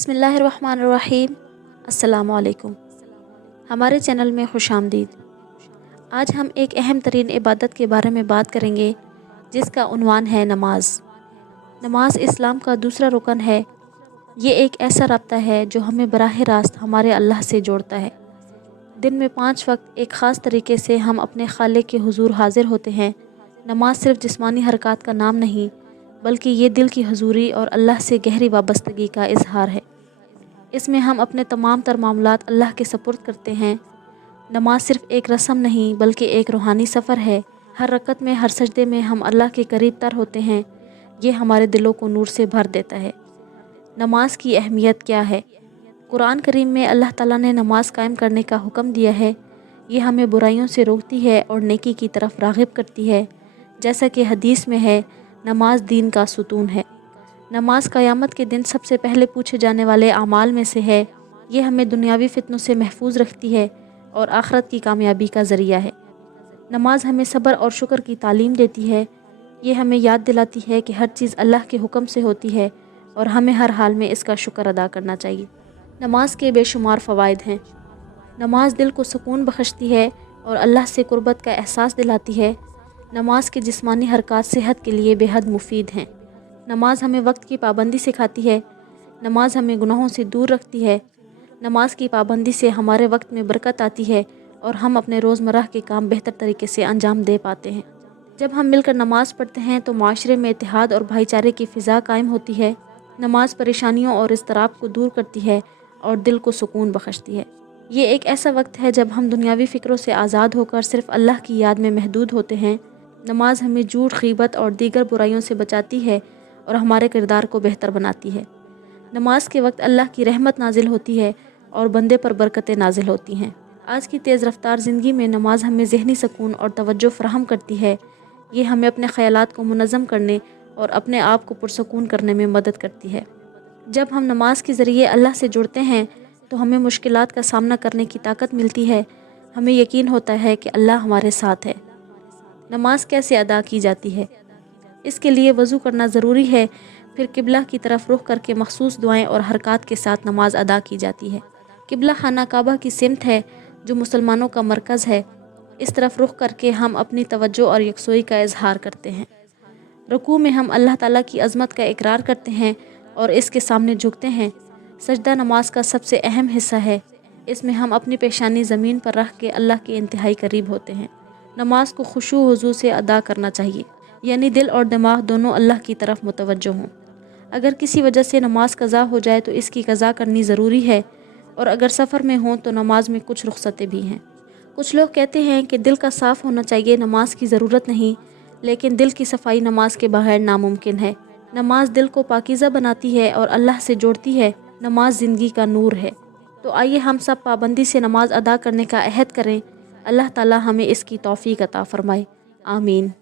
बिस्मिल्लाहिर्रहमानिर्रहीम। अस्सलामु अलैकुम। हमारे चैनल में खुश आमदीद। आज हम एक अहम तरीन इबादत के बारे में बात करेंगे जिसका उन्वान है नमाज। नमाज इस्लाम का दूसरा रुकन है। ये एक ऐसा राब्ता है जो हमें बराह रास्त हमारे अल्लाह से जोड़ता है। दिन में 5 वक्त एक ख़ास तरीके से हम अपने खालिक के हुजूर हाजिर होते हैं। नमाज सिर्फ जिस्मानी हरकत का नाम नहीं बल्कि ये दिल की हजूरी और अल्लाह से गहरी वाबस्तगी का इजहार है। इसमें हम अपने तमाम तर मामलात अल्लाह के सपुर्द करते हैं। नमाज सिर्फ एक रस्म नहीं बल्कि एक रूहानी सफ़र है। हर रकत में, हर सजदे में हम अल्लाह के करीब तर होते हैं। ये हमारे दिलों को नूर से भर देता है। नमाज की अहमियत क्या है? कुरान करीम में अल्लाह ताला ने नमाज कायम करने का हुक्म दिया है। ये हमें बुराइयों से रोकती है और नेकी की तरफ राग़िब करती है। जैसा कि हदीस में है, नमाज दीन का सुतून है। नमाज क़यामत के दिन सबसे पहले पूछे जाने वाले आमाल में से है। ये हमें दुनियावी फितनों से महफूज रखती है और आखरत की कामयाबी का ज़रिया है। नमाज हमें सब्र और शुक्र की तालीम देती है। ये हमें याद दिलाती है कि हर चीज़ अल्लाह के हुक्म से होती है और हमें हर हाल में इसका शुक्र अदा करना चाहिए। नमाज के बेशुमार फ़वाइद हैं। नमाज दिल को सुकून बख्शती है और अल्लाह से कुर्बत का एहसास दिलाती है। नमाज की जिस्मानी हरकत सेहत के लिए बेहद मुफीद हैं। नमाज हमें वक्त की पाबंदी सिखाती है। नमाज हमें गुनाहों से दूर रखती है। नमाज की पाबंदी से हमारे वक्त में बरकत आती है और हम अपने रोज़मर्रा के काम बेहतर तरीके से अंजाम दे पाते हैं। जब हम मिलकर नमाज़ पढ़ते हैं तो माशरे में इत्तेहाद और भाईचारे की फ़िज़ा कायम होती है। नमाज परेशानियों और इज़्तिराब को दूर करती है और दिल को सुकून बख्शती है। ये एक ऐसा वक्त है जब हम दुनियावी फ़िक्रों से आज़ाद होकर सिर्फ़ अल्लाह की याद में महदूद होते हैं। नमाज हमें झूठ, ग़ीबत और दीगर बुराइयों से बचाती है और हमारे किरदार को बेहतर बनाती है। नमाज के वक्त अल्लाह की रहमत नाजिल होती है और बंदे पर बरकतें नाजिल होती हैं। आज की तेज़ रफ्तार ज़िंदगी में नमाज हमें ज़हनी सुकून और तवज्जो फ़राहम करती है। ये हमें अपने ख़यालात को मुनज़्ज़म करने और अपने आप को पुरसकून करने में मदद करती है। जब हम नमाज के ज़रिए अल्लाह से जुड़ते हैं तो हमें मुश्किलात का सामना करने की ताकत मिलती है। हमें यकीन होता है कि अल्लाह हमारे साथ है। नमाज कैसे अदा की जाती है? इसके लिए वज़ू करना ज़रूरी है। फिर किबला की तरफ रुख करके मखसूस दुआएं और हरकत के साथ नमाज अदा की जाती है। किबला खाना काबा की सिमत है जो मुसलमानों का मरकज़ है। इस तरफ रुख करके हम अपनी तवज्जो और यकसोई का इजहार करते हैं। रुकू में हम अल्लाह ताला की अज़मत का इकरार करते हैं और इसके सामने झुकते हैं। सजदा नमाज का सबसे अहम हिस्सा है। इसमें हम अपनी पेशानी ज़मीन पर रख के अल्लाह के इंतहाई करीब होते हैं। नमाज को खुशू हुजू से अदा करना चाहिए, यानी दिल और दिमाग दोनों अल्लाह की तरफ मुतवज्जो हों। अगर किसी वजह से नमाज कज़ा हो जाए तो इसकी कज़ा करनी ज़रूरी है और अगर सफ़र में हों तो नमाज में कुछ रुख्सतें भी हैं। कुछ लोग कहते हैं कि दिल का साफ़ होना चाहिए, नमाज की ज़रूरत नहीं, लेकिन दिल की सफाई नमाज के बगैर नामुमकिन है। नमाज दिल को पाकीज़ा बनाती है और अल्लाह से जोड़ती है। नमाज ज़िंदगी का नूर है। तो आइए हम सब पाबंदी से नमाज अदा करने का अहद करें। अल्लाह ताला हमें इसकी तौफ़ीक अता फ़रमाए। आमीन।